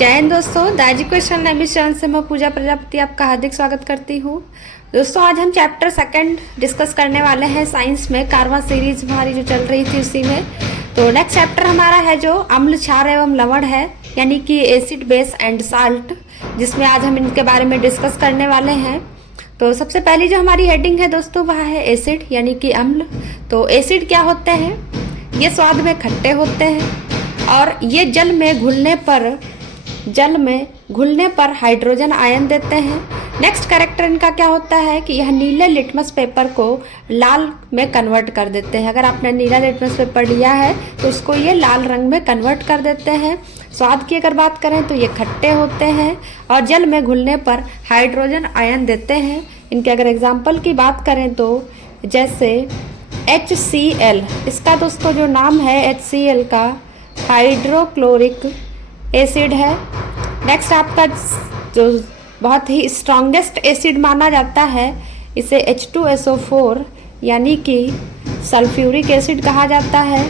जय हिंद दोस्तों, the education Naimish channel से मैं पूजा प्रजापति आपका हार्दिक स्वागत करती हूँ। दोस्तों आज हम चैप्टर सेकंड डिस्कस करने वाले हैं साइंस में। कारवां सीरीज हमारी जो चल रही थी उसी में तो नेक्स्ट चैप्टर हमारा है जो अम्ल, क्षार एवं लवण है, यानी कि एसिड, बेस एंड साल्ट, जिसमें आज हम इनके बारे में डिस्कस करने वाले हैं। तो सबसे पहली जो हमारी हेडिंग है दोस्तों वह है एसिड यानी कि अम्ल। तो एसिड क्या होते हैं? ये स्वाद में खट्टे होते हैं और ये जल में घुलने पर हाइड्रोजन आयन देते हैं। नेक्स्ट कैरेक्टर इनका क्या होता है कि यह नीले लिटमस पेपर को लाल में कन्वर्ट कर देते हैं। अगर आपने नीला लिटमस पेपर लिया है तो उसको ये लाल रंग में कन्वर्ट कर देते हैं। स्वाद की अगर बात करें तो ये खट्टे होते हैं और जल में घुलने पर हाइड्रोजन आयन देते हैं। इनके अगर एग्जाम्पल की बात करें तो जैसे HCl, इसका दोस्तों जो नाम है HCl का हाइड्रोक्लोरिक एसिड है। नेक्स्ट आपका जो बहुत ही स्ट्रॉन्गेस्ट एसिड माना जाता है इसे H2SO4 यानी कि सल्फ्यूरिक एसिड कहा जाता है।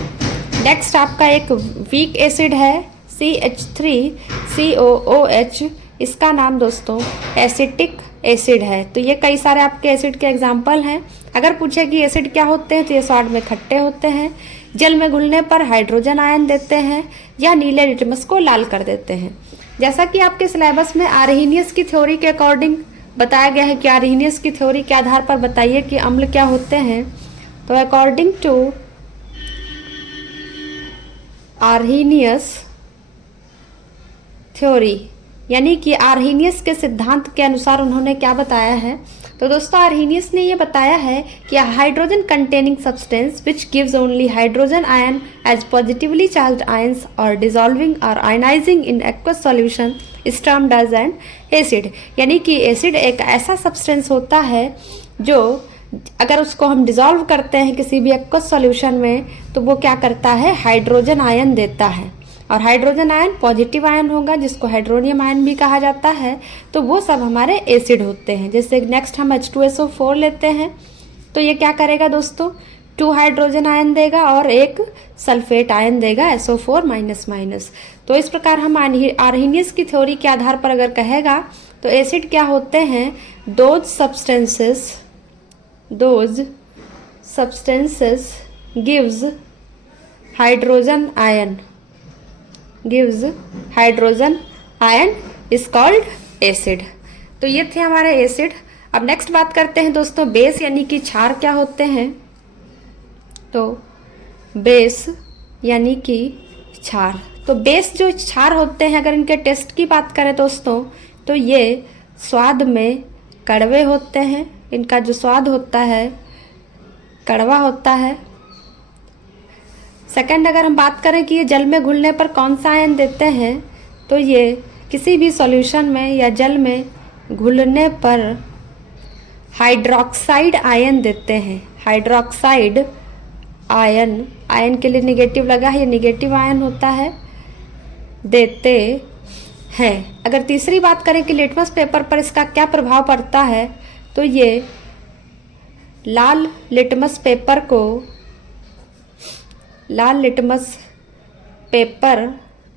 नेक्स्ट आपका एक वीक एसिड है CH3COOH, इसका नाम दोस्तों एसिटिक एसिड है। तो ये कई सारे आपके एसिड के एग्जाम्पल हैं। अगर पूछे कि एसिड क्या होते हैं तो ये स्वाद में खट्टे होते हैं, जल में घुलने पर हाइड्रोजन आयन देते हैं या नीले लिटमस को लाल कर देते हैं। जैसा कि आपके सिलेबस में आर्हीनियस की थ्योरी के अकॉर्डिंग बताया गया है कि आर्हीनियस की थ्योरी के आधार पर बताइए कि अम्ल क्या होते हैं। तो अकॉर्डिंग टू आर्हीनियस थ्योरी यानी कि आर्हीनियस के सिद्धांत के अनुसार उन्होंने क्या बताया है? तो दोस्तों आर्हीनियस ने ये बताया है कि hydrogen containing substance which gives only hydrogen ion as positively charged ions और डिसॉल्विंग और ionising in aqueous solution is termed as an acid. यानी कि एसिड एक ऐसा सब्सटेंस होता है जो अगर उसको हम डिसॉल्व करते हैं किसी भी एक्वस सॉल्यूशन में तो वो क्या करता है, हाइड्रोजन आयन देता है। और हाइड्रोजन आयन पॉजिटिव आयन होगा जिसको हाइड्रोनियम आयन भी कहा जाता है। तो वो सब हमारे एसिड होते हैं। जैसे नेक्स्ट हम H2SO4 लेते हैं तो ये क्या करेगा दोस्तों, 2 हाइड्रोजन आयन देगा और एक सल्फेट आयन देगा SO4-। तो इस प्रकार हम आर्हीनियस की थ्योरी के आधार पर अगर कहेगा तो एसिड क्या होते हैं, those substances gives hydrogen ion is called acid. तो ये थे हमारे एसिड। अब नेक्स्ट बात करते हैं दोस्तों बेस यानी कि क्षार क्या होते हैं। तो बेस यानी कि क्षार, तो बेस जो क्षार होते हैं अगर इनके टेस्ट की बात करें दोस्तों तो ये स्वाद में कड़वे होते हैं। इनका जो स्वाद होता है कड़वा होता है। सेकंड अगर हम बात करें कि ये जल में घुलने पर कौन सा आयन देते हैं तो ये किसी भी सॉल्यूशन में या जल में घुलने पर हाइड्रोक्साइड आयन देते हैं। हाइड्रोक्साइड आयन के लिए निगेटिव लगा है, ये निगेटिव आयन होता है, देते हैं। अगर तीसरी बात करें कि लिटमस पेपर पर इसका क्या प्रभाव पड़ता है तो ये लाल लिटमस पेपर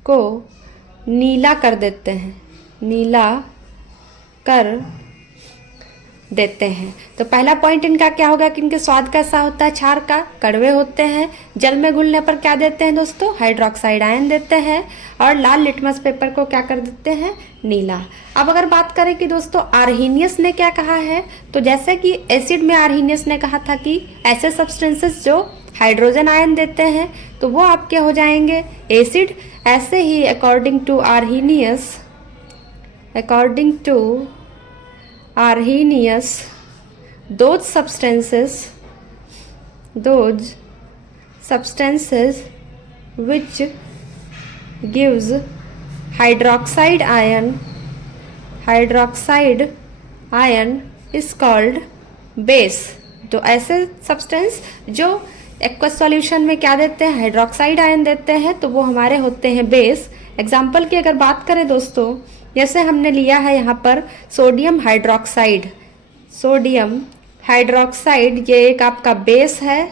को नीला कर देते हैं। तो पहला पॉइंट इनका क्या होगा कि इनके स्वाद कैसा होता है, क्षार का, कड़वे होते हैं। जल में घुलने पर क्या देते हैं दोस्तों, हाइड्रोक्साइड आयन देते हैं और लाल लिटमस पेपर को क्या कर देते हैं, नीला। अब अगर बात करें कि दोस्तों आर्हीनियस ने क्या कहा है, तो जैसे कि एसिड में आर्हीनियस ने कहा था कि ऐसे सब्सटेंसेस जो हाइड्रोजन आयन देते हैं तो वो आपके हो जाएंगे एसिड। ऐसे ही according to Arrhenius those substances which gives hydroxide ion is called base। तो ऐसे सब्सटेंस जो एक्वस सॉल्यूशन में क्या देते हैं, हाइड्रोक्साइड आयन देते हैं, तो वो हमारे होते हैं बेस। एग्जाम्पल की अगर बात करें दोस्तों, जैसे हमने लिया है यहाँ पर सोडियम हाइड्रोक्साइड, ये एक आपका बेस है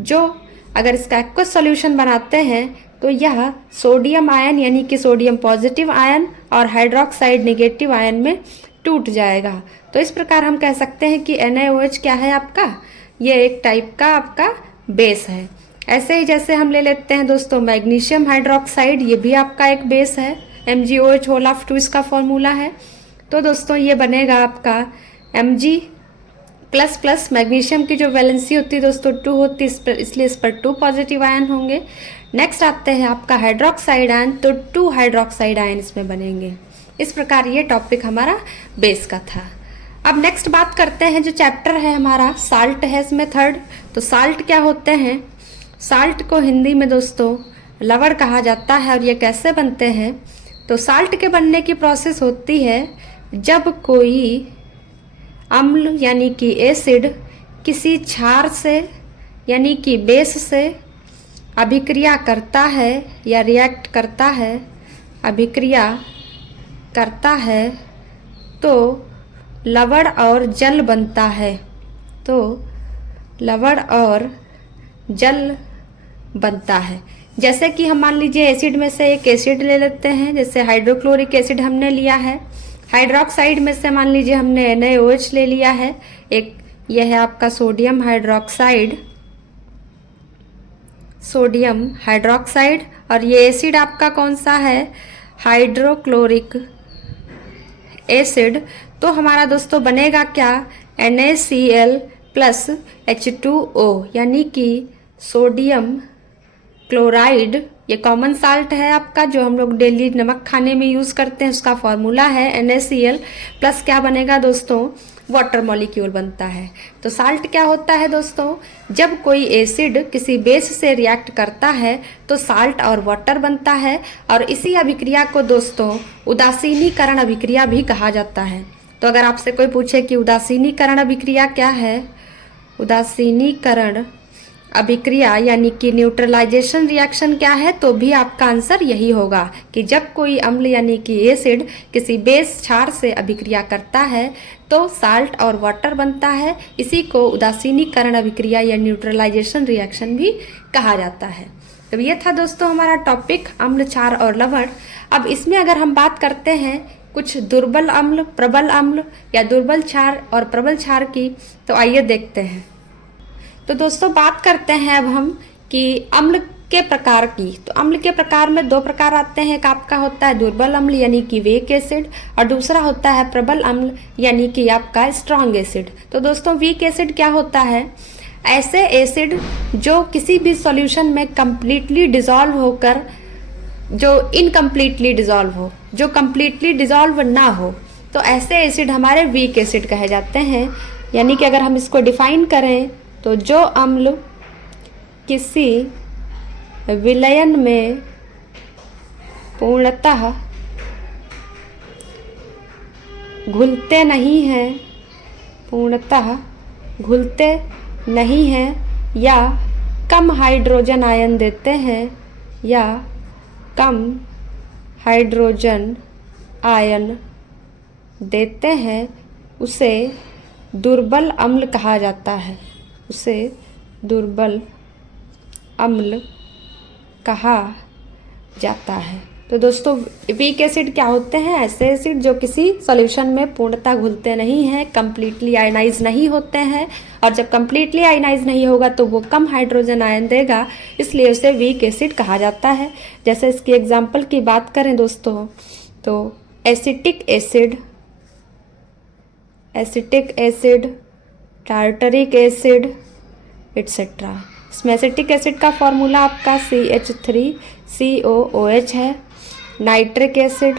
जो अगर इसका एक्वस सॉल्यूशन बनाते हैं तो यह सोडियम आयन यानी कि सोडियम पॉजिटिव आयन और हाइड्रोक्साइड नेगेटिव आयन में टूट जाएगा। तो इस प्रकार हम कह सकते हैं कि NaOH क्या है आपका, ये एक टाइप का आपका बेस है। ऐसे ही जैसे हम ले लेते हैं दोस्तों मैग्नीशियम हाइड्रोक्साइड, ये भी आपका एक बेस है, MgOH होल ऑफ 2 इसका फॉर्मूला है। तो दोस्तों ये बनेगा आपका Mg++ मैग्नीशियम की जो वैलेंसी होती है दोस्तों 2 होती है, इसलिए इस पर 2 पॉजिटिव आयन होंगे। नेक्स्ट आते हैं आपका हाइड्रोक्साइड आयन, तो 2 हाइड्रोक्साइड आयन इसमें बनेंगे। इस प्रकार ये टॉपिक हमारा बेस का था। अब नेक्स्ट बात करते हैं, जो चैप्टर है हमारा साल्ट है इसमें थर्ड। तो साल्ट क्या होते हैं, साल्ट को हिंदी में दोस्तों लवण कहा जाता है। और ये कैसे बनते हैं, तो साल्ट के बनने की प्रोसेस होती है जब कोई अम्ल यानी कि एसिड किसी क्षार से यानी कि बेस से अभिक्रिया करता है या रिएक्ट करता है, अभिक्रिया करता है तो लवण और जल बनता है। तो लवण और जल बनता है। जैसे कि हम मान लीजिए एसिड में से एक एसिड ले लेते हैं, जैसे हाइड्रोक्लोरिक एसिड हमने लिया है। हाइड्रोक्साइड में से मान लीजिए हमने NaOH ले लिया है एक, यह है आपका सोडियम हाइड्रोक्साइड, सोडियम हाइड्रोक्साइड। और ये एसिड आपका कौन सा है, हाइड्रोक्लोरिक एसिड। तो हमारा दोस्तों बनेगा क्या, NaCl+H2O यानी कि सोडियम क्लोराइड। ये कॉमन साल्ट है आपका, जो हम लोग डेली नमक खाने में यूज़ करते हैं, उसका फॉर्मूला है NaCl प्लस क्या बनेगा दोस्तों, वाटर मॉलिक्यूल बनता है। तो साल्ट क्या होता है दोस्तों, जब कोई एसिड किसी बेस से रिएक्ट करता है तो साल्ट और वाटर बनता है। और इसी अभिक्रिया को दोस्तों उदासीनीकरण अभिक्रिया भी कहा जाता है। तो अगर आपसे कोई पूछे कि उदासीनीकरण अभिक्रिया क्या है, उदासीनीकरण अभिक्रिया यानी कि न्यूट्रलाइजेशन रिएक्शन क्या है, तो भी आपका आंसर यही होगा कि जब कोई अम्ल यानी कि एसिड किसी बेस क्षार से अभिक्रिया करता है तो साल्ट और वाटर बनता है। इसी को उदासीनीकरण अभिक्रिया या न्यूट्रलाइजेशन रिएक्शन भी कहा जाता है। तो ये था दोस्तों हमारा टॉपिक अम्ल, क्षार और लवण। अब इसमें अगर हम बात करते हैं कुछ दुर्बल अम्ल, प्रबल अम्ल या दुर्बल क्षार और प्रबल क्षार की, तो आइए देखते हैं। तो दोस्तों बात करते हैं अब हम कि अम्ल के प्रकार की। तो अम्ल के प्रकार में 2 प्रकार आते हैं, एक आपका होता है दुर्बल अम्ल यानी कि वीक एसिड, और दूसरा होता है प्रबल अम्ल यानी कि आपका स्ट्रॉन्ग एसिड। तो दोस्तों वीक एसिड क्या होता है, ऐसे एसिड जो किसी भी सॉल्यूशन में कंप्लीटली डिजॉल्व होकर, जो इनकम्प्लीटली डिजॉल्व हो, जो कंप्लीटली डिजॉल्व ना हो, तो ऐसे एसिड हमारे वीक एसिड कहे जाते हैं। यानी कि अगर हम इसको डिफाइन करें तो जो अम्ल किसी विलयन में पूर्णतः घुलते नहीं हैं, पूर्णतः घुलते नहीं हैं या कम हाइड्रोजन आयन देते हैं, या कम हाइड्रोजन आयन देते हैं, उसे दुर्बल अम्ल कहा जाता है, उसे दुर्बल अम्ल कहा जाता है। तो दोस्तों वीक एसिड क्या होते हैं, ऐसे एसिड जो किसी सॉल्यूशन में पूर्णतः घुलते नहीं हैं, कंप्लीटली आयनाइज नहीं होते हैं, और जब कंप्लीटली आयनाइज नहीं होगा तो वो कम हाइड्रोजन आयन देगा, इसलिए उसे वीक एसिड कहा जाता है। जैसे इसकी एग्जांपल की बात करें दोस्तों, तो acetic acid, acetic acid, tartaric acid etcetera. इसमें एसिटिक एसिड का फॉर्मूला आपका CH3COOH है। Nitric acid,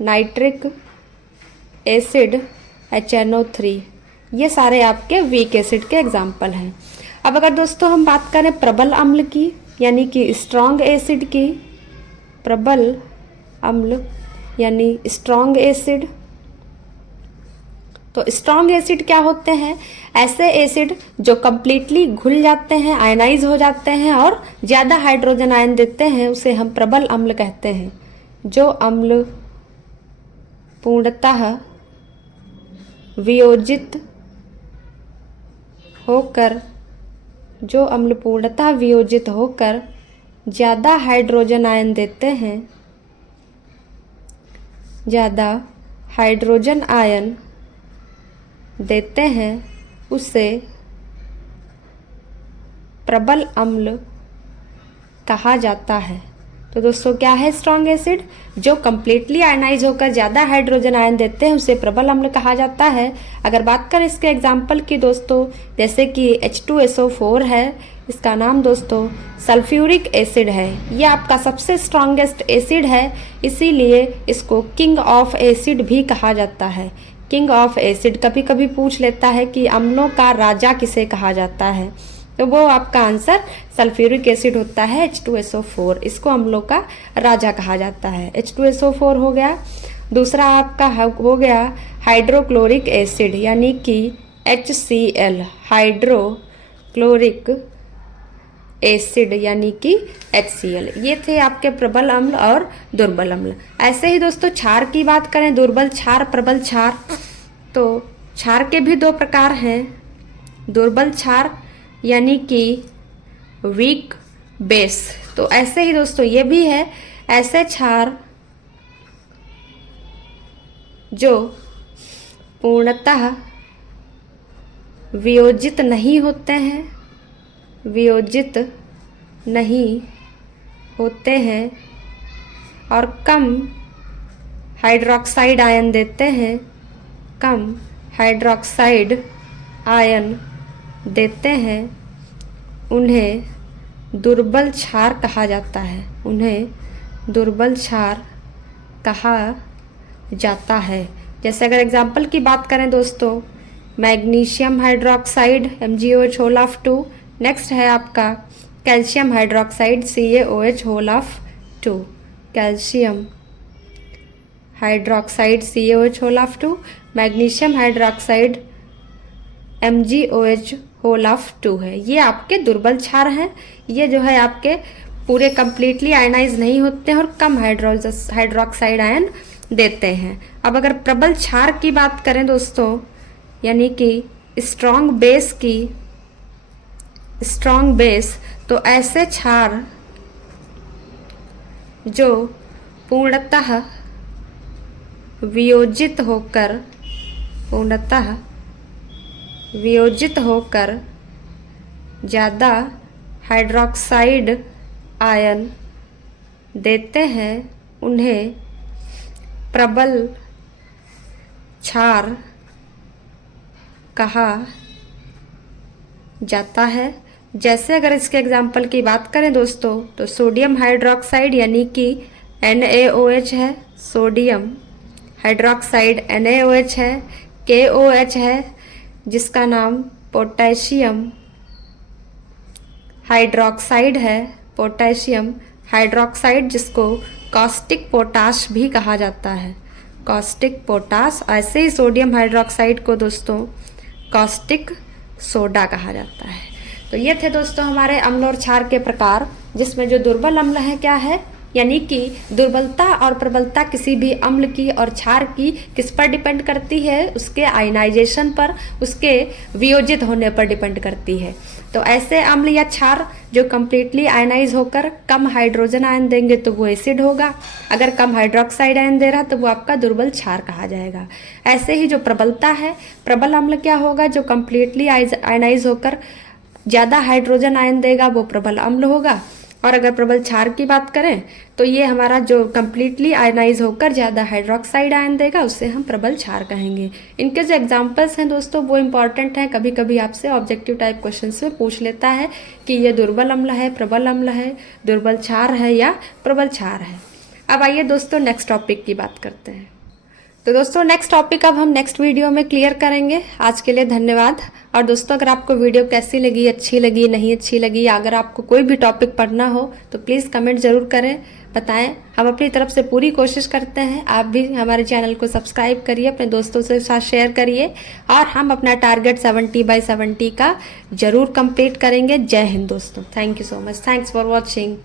nitric acid HNO3, ये सारे आपके वीक एसिड के एग्जाम्पल हैं। अब अगर दोस्तों हम बात करें प्रबल अम्ल की यानी कि स्ट्रॉन्ग एसिड की, प्रबल अम्ल यानी स्ट्रॉन्ग एसिड, तो स्ट्रॉन्ग एसिड क्या होते हैं, ऐसे एसिड जो कंप्लीटली घुल जाते हैं, आयनाइज हो जाते हैं और ज़्यादा हाइड्रोजन आयन देते हैं, उसे हम प्रबल अम्ल कहते हैं। जो अम्ल पूर्णतः वियोजित होकर, जो अम्ल पूर्णतः वियोजित होकर ज़्यादा हाइड्रोजन आयन देते हैं, ज़्यादा हाइड्रोजन आयन देते हैं उसे प्रबल अम्ल कहा जाता है। तो दोस्तों क्या है स्ट्रॉन्ग एसिड? जो कंप्लीटली आयनाइज होकर ज़्यादा हाइड्रोजन आयन देते हैं उसे प्रबल अम्ल कहा जाता है। अगर बात करें इसके एग्जाम्पल की दोस्तों, जैसे कि H2SO4 है, इसका नाम दोस्तों सल्फ्यूरिक एसिड है। ये आपका सबसे स्ट्रॉन्गेस्ट एसिड है, इसीलिए इसको किंग ऑफ एसिड भी कहा जाता है। किंग ऑफ एसिड कभी कभी पूछ लेता है कि अम्लों का राजा किसे कहा जाता है, तो वो आपका आंसर सल्फ्यूरिक एसिड होता है H2SO4। इसको अम्लों का राजा कहा जाता है। H2SO4 हो गया। दूसरा आपका हो गया हाइड्रोक्लोरिक एसिड यानी कि HCl, हाइड्रोक्लोरिक एसिड यानी कि HCl। ये थे आपके प्रबल अम्ल और दुर्बल अम्ल। ऐसे ही दोस्तों क्षार की बात करें, दुर्बल क्षार, प्रबल क्षार, तो क्षार के भी दो प्रकार हैं। दुर्बल क्षार यानी कि वीक बेस। तो ऐसे ही दोस्तों ये भी है, ऐसे क्षार जो पूर्णतः वियोजित नहीं होते हैं, वियोजित नहीं होते हैं और कम हाइड्रोक्साइड आयन देते हैं, कम हाइड्रोक्साइड आयन देते हैं, उन्हें दुर्बल क्षार कहा जाता है। उन्हें दुर्बल क्षार कहा जाता है। जैसे अगर एग्जाम्पल की बात करें दोस्तों, magnesium hydroxide MgOH whole of 2। Next है आपका calcium hydroxide CaOH whole of 2। Calcium hydroxide CaOH whole of 2, magnesium hydroxide MgOH whole of 2 है। ये आपके दुर्बल क्षार हैं। ये जो है आपके पूरे कंप्लीटली आयनाइज नहीं होते हैं और कम हाइड्रोक्साइड आयन देते हैं। अब अगर प्रबल क्षार की बात करें दोस्तों, यानी कि स्ट्रॉन्ग बेस की, स्ट्रॉन्ग बेस, तो ऐसे क्षार जो पूर्णतः वियोजित होकर, पूर्णतः वियोजित होकर ज़्यादा हाइड्रोक्साइड आयन देते हैं, उन्हें प्रबल क्षार कहा जाता है। जैसे अगर इसके एग्जाम्पल की बात करें दोस्तों, तो सोडियम हाइड्रोक्साइड यानी कि NaOH है, सोडियम हाइड्रोक्साइड NaOH है, KOH है जिसका नाम पोटेशियम हाइड्रोक्साइड है, पोटेशियम हाइड्रोक्साइड जिसको कॉस्टिक पोटाश भी कहा जाता है, कॉस्टिक पोटाश। ऐसे ही सोडियम हाइड्रोक्साइड को दोस्तों कॉस्टिक सोडा कहा जाता है। तो ये थे दोस्तों हमारे अम्ल और क्षार के प्रकार, जिसमें जो दुर्बल अम्ल है क्या है, यानी कि दुर्बलता और प्रबलता किसी भी अम्ल की और क्षार की किस पर डिपेंड करती है, उसके आयनाइजेशन पर, उसके वियोजित होने पर डिपेंड करती है। तो ऐसे अम्ल या क्षार जो कम्प्लीटली आयनाइज होकर कम हाइड्रोजन आयन देंगे तो वो एसिड होगा। अगर कम हाइड्रोक्साइड आयन दे रहा तो वो आपका दुर्बल क्षार कहा जाएगा। ऐसे ही जो प्रबलता है, प्रबल अम्ल क्या होगा, जो कम्प्लीटली आयनाइज होकर ज़्यादा हाइड्रोजन आयन देगा वो प्रबल अम्ल होगा। और अगर प्रबल क्षार की बात करें तो ये हमारा जो कम्प्लीटली आयनाइज होकर ज़्यादा हाइड्रोक्साइड आयन देगा उसे हम प्रबल क्षार कहेंगे। इनके जो एग्जांपल्स हैं दोस्तों वो इंपॉर्टेंट हैं, कभी कभी आपसे ऑब्जेक्टिव टाइप क्वेश्चन में पूछ लेता है कि ये दुर्बल अम्ल है, प्रबल अम्ल है, दुर्बल क्षार है या प्रबल क्षार है। अब आइए दोस्तों नेक्स्ट टॉपिक की बात करते हैं। तो दोस्तों नेक्स्ट टॉपिक अब हम नेक्स्ट वीडियो में क्लियर करेंगे। आज के लिए धन्यवाद। और दोस्तों अगर आपको वीडियो कैसी लगी, अच्छी लगी, नहीं अच्छी लगी, अगर आपको कोई भी टॉपिक पढ़ना हो तो प्लीज़ कमेंट ज़रूर करें, बताएं। हम अपनी तरफ से पूरी कोशिश करते हैं। आप भी हमारे चैनल को सब्सक्राइब करिए, अपने दोस्तों से साथ शेयर करिए और हम अपना टारगेट 70/70 का ज़रूर कंप्लीट करेंगे। जय हिंद दोस्तों। Thank you so much. Thanks for watching.